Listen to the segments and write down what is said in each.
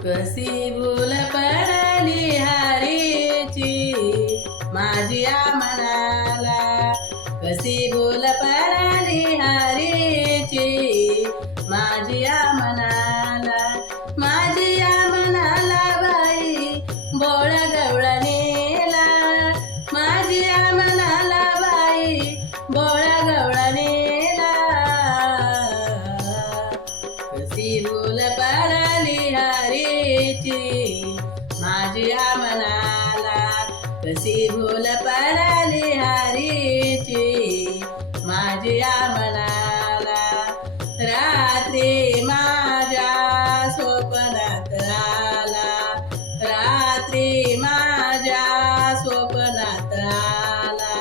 कशी भूल पडली हरीची माझ्या मनाला, कशी भूल पडली हरीची माझ्या मनाला, माझ्या मनाला बाई बोळ गवळणीला, माझ्या मनाला बाई बोळ गवळणीला, कशी भूल पडली हरीची माझ्या मनाला, कशी भूल पडली हरीची माझ्या मनाला, रात्री माझ्या स्वप्नात आला, रात्री माझ्या स्वप्नात आला,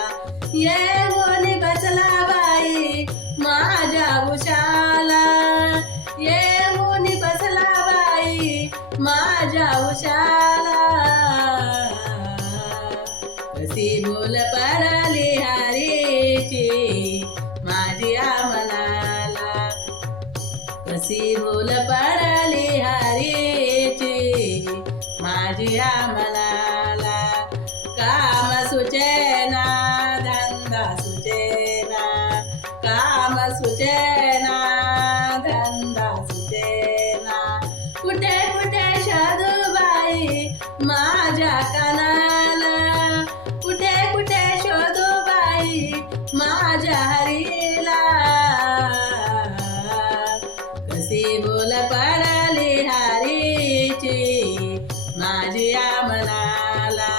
येऊन बसला बाई माझ्या उशाला, येऊन बसला बाई माझ्या उशाला, कशी भूल पडली हरीची माझ्या मनाला, कशी भूल पडली हरीची माझ्या मनाला, काम सुचेना धंदा सुचेना, काम सुचेना धंदा सुचेना, कुठे कुठे शोधू बाई माझ्या कानाला, कुठे कुठे शोधू बाई माझ्या हरीला, कशी भूल पडली हरीची माझ्या मनाला,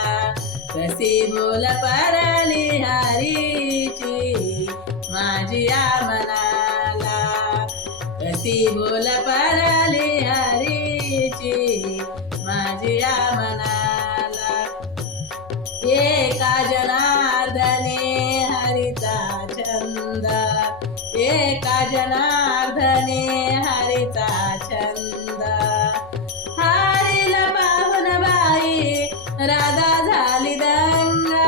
कशी भूल पडली हरीची माझ्या मनाला, कशी भूल पडली हरीची माझ्या मनाला, एका जनार्दने हरिचा छंद, एका जनार्दने हरिचा छंद, हरीला पाहून बाई राधा झाली दंगा,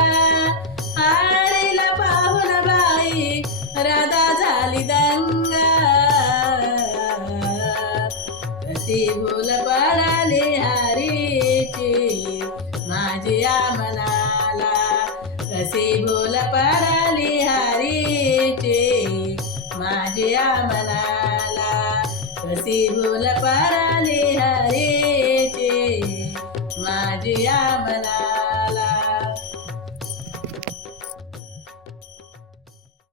हरीला पाहून बाई राधा झाली दंगा, कशी भूल पडली हरीची माझ्या मनाला, कशी भूल पडली हरीची माझ्या मनाला, कशी भूल पडली हरीची माझ्या मनाला.